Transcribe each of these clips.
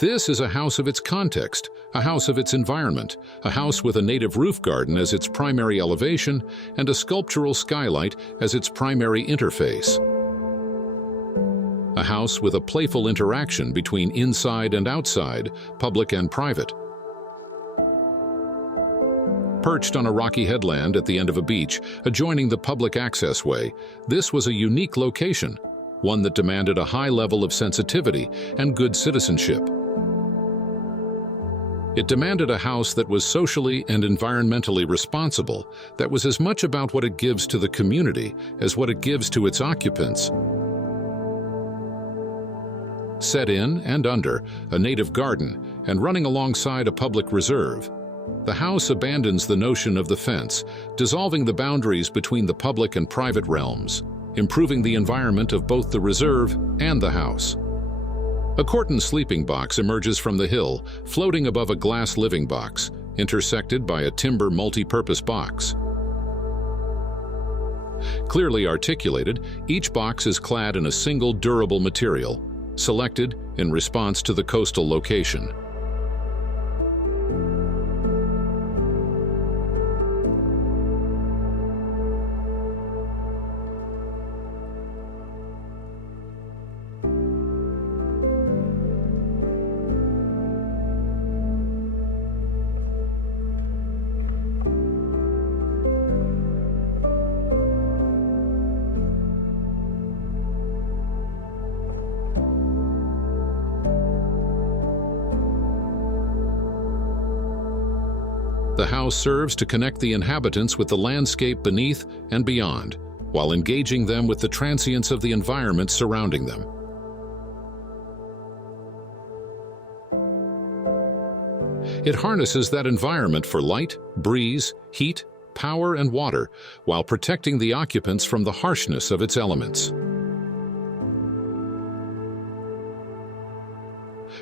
This is a house of its context, a house of its environment, a house with a native roof garden as its primary elevation and a sculptural skylight as its primary interface. A house with a playful interaction between inside and outside, public and private. Perched on a rocky headland at the end of a beach, adjoining the public access way, this was a unique location, one that demanded a high level of sensitivity and good citizenship. It demanded a house that was socially and environmentally responsible, that was as much about what it gives to the community as what it gives to its occupants. Set in and under a native garden and running alongside a public reserve, the house abandons the notion of the fence, dissolving the boundaries between the public and private realms, improving the environment of both the reserve and the house. A corten sleeping box emerges from the hill, floating above a glass living box, intersected by a timber multi-purpose box. Clearly articulated, each box is clad in a single durable material, selected in response to the coastal location. The house serves to connect the inhabitants with the landscape beneath and beyond, while engaging them with the transience of the environment surrounding them. It harnesses that environment for light, breeze, heat, power, and water, while protecting the occupants from the harshness of its elements.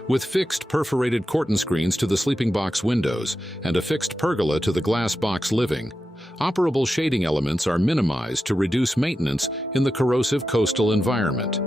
With fixed perforated corten screens to the sleeping box windows and a fixed pergola to the glass box living, operable shading elements are minimized to reduce maintenance in the corrosive coastal environment.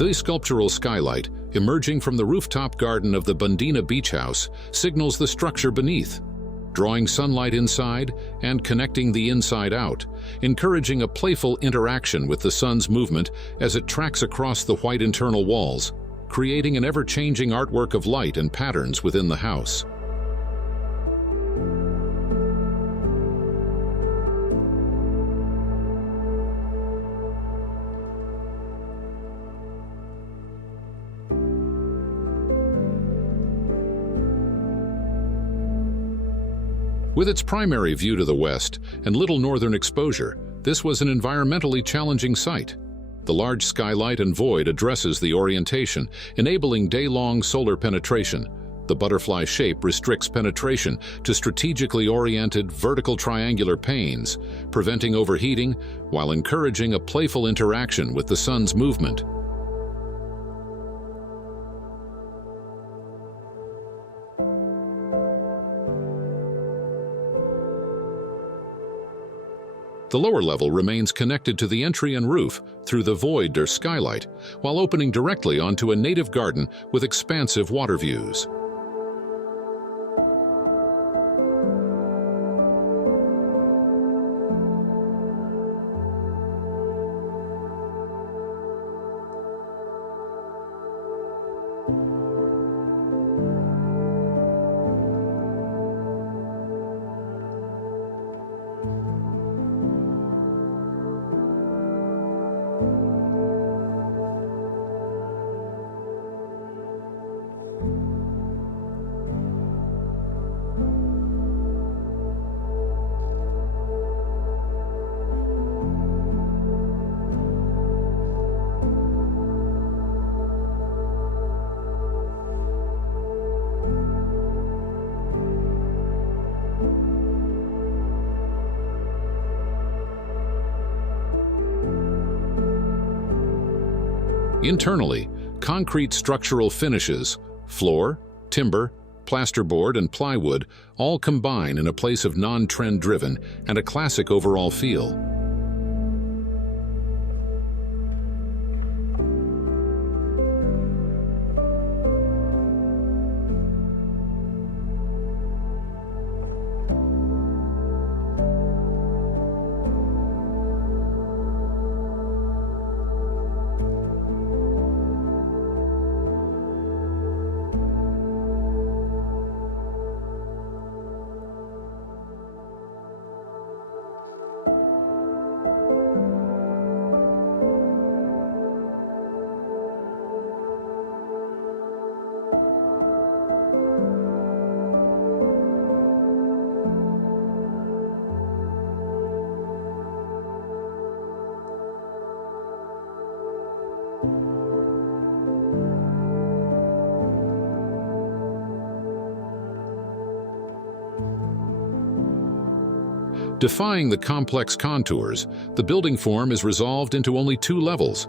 The sculptural skylight, emerging from the rooftop garden of the Bundeena Beach House, signals the structure beneath, drawing sunlight inside and connecting the inside out, encouraging a playful interaction with the sun's movement as it tracks across the white internal walls, creating an ever-changing artwork of light and patterns within the house. With its primary view to the west and little northern exposure, this was an environmentally challenging site. The large skylight and void addresses the orientation, enabling day-long solar penetration. The butterfly shape restricts penetration to strategically oriented vertical triangular panes, preventing overheating while encouraging a playful interaction with the sun's movement. The lower level remains connected to the entry and roof through the void or skylight, while opening directly onto a native garden with expansive water views. Internally, concrete structural finishes, floor, timber, plasterboard, and plywood all combine in a place of non-trend driven and a classic overall feel. Defying the complex contours, the building form is resolved into only 2 levels.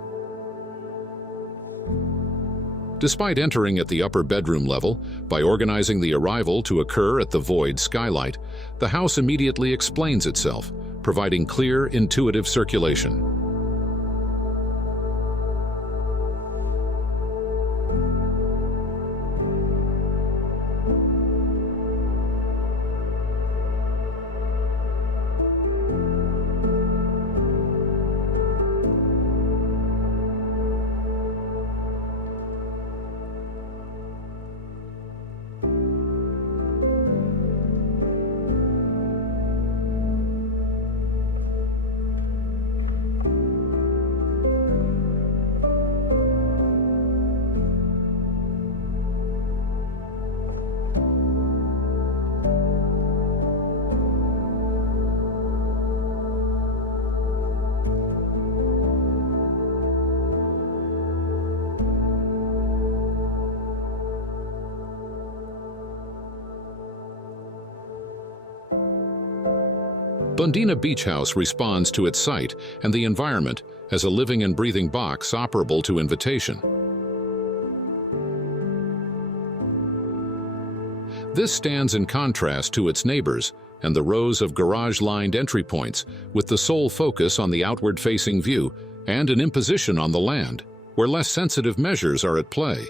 Despite entering at the upper bedroom level, by organizing the arrival to occur at the void skylight, the house immediately explains itself, providing clear, intuitive circulation. Bundeena Beach House responds to its site and the environment as a living and breathing box operable to invitation. This stands in contrast to its neighbors and the rows of garage-lined entry points with the sole focus on the outward-facing view and an imposition on the land, where less sensitive measures are at play.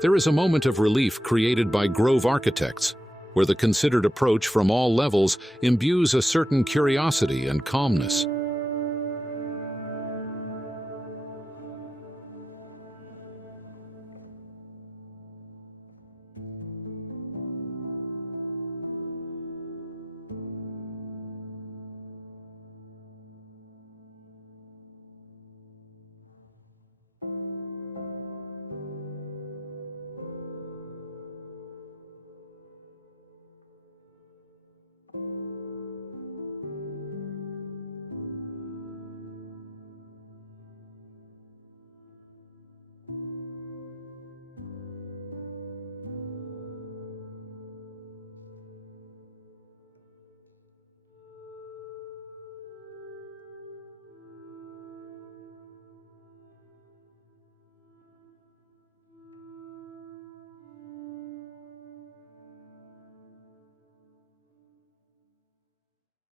There is a moment of relief created by Grove architects, where the considered approach from all levels imbues a certain curiosity and calmness.